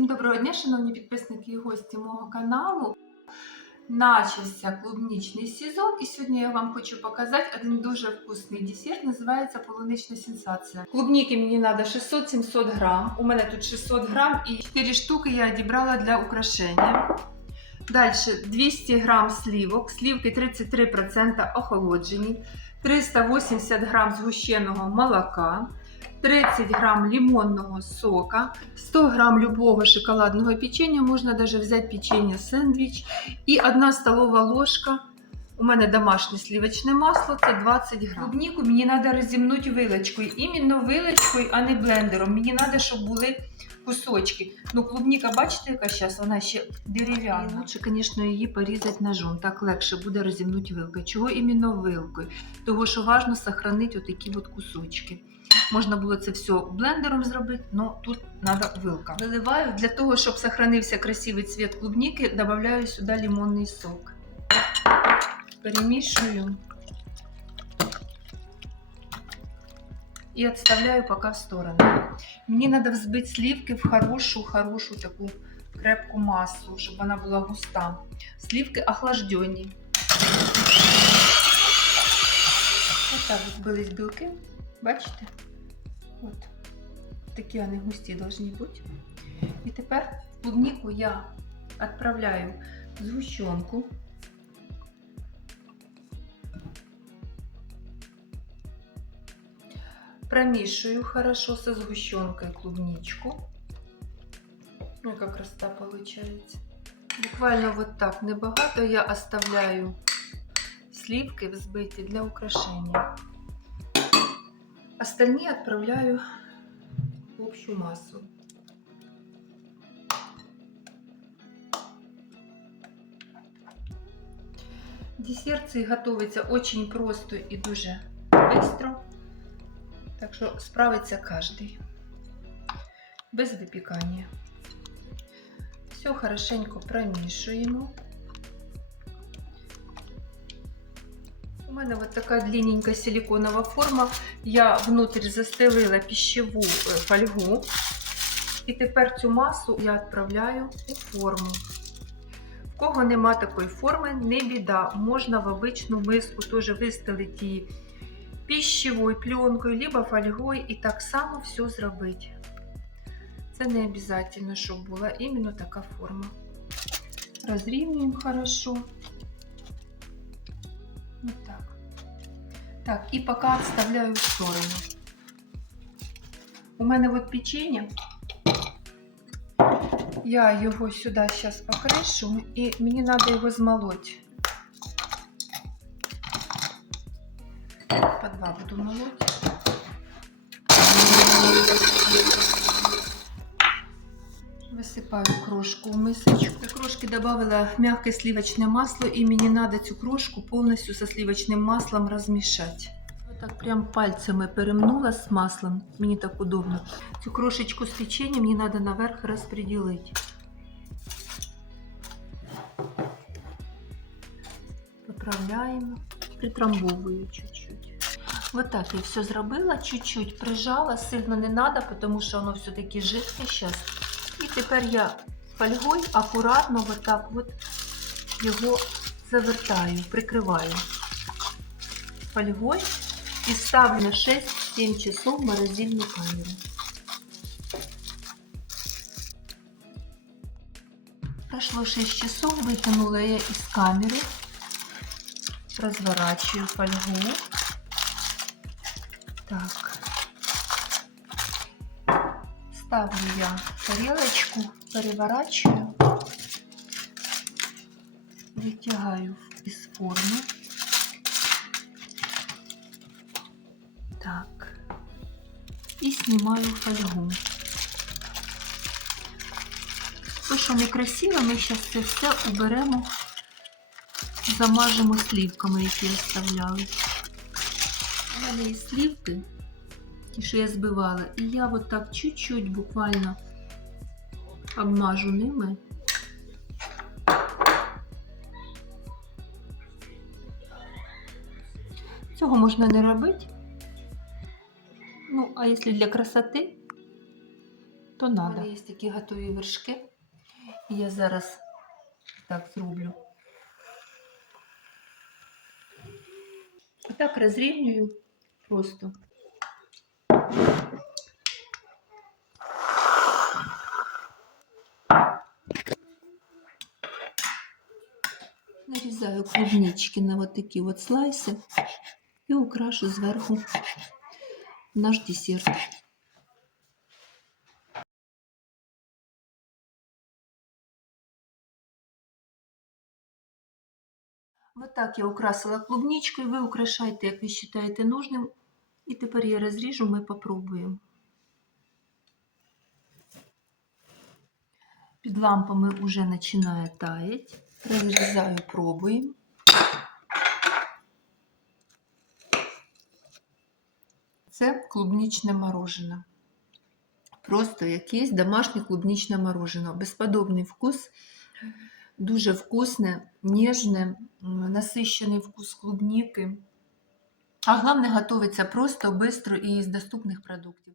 Всім доброго дня, шановні підписники і гості мого каналу. Начався клубнічний сезон, і сьогодні я вам хочу показати один дуже вкусний десерт, називається полунична сенсація. Клубніки мені треба 600-700 грам. У мене тут 600 грам і 4 штуки я відібрала для украшення. Далі 200 грам слівок, слівки 33% охолоджені, 380 грам згущеного молока. 30 грам лимонного сока, 100 грам любого шоколадного печенья, можна даже взяти печенье сендвіч і 1 столова ложка. У мене домашнє сливочне масло, це 20 грам. Клубніку мені треба розімнути вилочкою. Іменно вилочкою, а не блендером. Мені треба, щоб були кусочки. Ну, клубніка, бачите, яка зараз, вона ще дерев'яна. Лучше, звісно, її порізати ножом. Так легше буде розімнути вилкою. Чого іменно вилкою? Того, що важливо зберігати отакі от кусочки. Можна було це все блендером зробити, але тут треба вилка. Виливаю для того, щоб зберігався красивий цвіт клубніки, додаю сюди лимонний сок. Перемішую і відставляю поки в сторону. Мені треба взбити сливки в хорошу-хорошу таку крепку масу, щоб вона була густа. Сливки охлаждені. Ось так збились білки. Бачите? От. Такі вони густі повинні бути. І тепер в клубнику я відправляю згущенку. Промішую хорошо со сгущенкой клубничку. Ну, как красота получается. Буквально вот так небагато я оставляю сливки взбиті для украшения. Остальные отправляю в общую массу. Десерт цей готовиться очень просто і дуже быстро. Так що справиться кожен. Без випікання. Все хорошенько промішуємо. У мене вот така длинненька силиконова форма. Я внутрь застелила пищеву е, фольгу. І тепер цю масу я відправляю у форму. В кого нема такої форми, не біда. Можна в обичну миску теж вистелити її пищевою пленкою, либо фольгою і так само все зробити. Це не обов'язково, щоб була іменно така форма. Розрівнюємо хорошо. Вот так. Так, і поки відставляю в сторону. У мене от печенье. Я його сюди зараз покришу і мені треба його змолоти. По два буду молоть. Висипаю крошку в мисочку. До крошки добавила мягкое сливочное масло, и мне надо цю крошку полностью со сливочным маслом размешать. Вот так прям пальцами перемнула с маслом, мне так удобно. Цю крошечку с печеньем мне надо наверх распределить. Поправляємо, притрамбовую чуть-чуть. Вот так я все зробила, чуть-чуть прижала, сильно не надо, потому що воно все-таки жидке сейчас. І тепер я фольгою акуратно вот так вот його завертаю, прикриваю фольгою і ставлю на 6-7 часов в морозильну камеру. Прошло 6 часов, вытянула я из камеры, разворачиваю фольгу. Так. Ставлю я тарелочку, переворачиваю, витягаю из формы. Так. І знімаю фольгу. То, що некрасиво, ми зараз це все уберемо, замажемо слівками, які оставляли. У мене є слівки, ті, що я збивала, і я от так чуть-чуть буквально обмажу ними. Цього можна не робити. Ну, а якщо для красоти, то У мене є такі готові вершки. І я зараз так зроблю. Отак розрівнюю просто. Нарізаю клубнички на вот такі от слайси і украшу зверху наш десерт. Вот так я украсила клубничкою. Ви украшайте, як ви вважаєте нужним. І тепер я розріжу, ми попробуємо. Під лампами вже починає таять. Розрізаю, пробуємо. Це клубнічне мороженое. Просто якесь домашнє клубнічне мороженое. Безподобний вкус. Дуже вкусне, ніжне, насищений вкус клубніки. А главное готовиться просто, быстро и из доступных продуктів.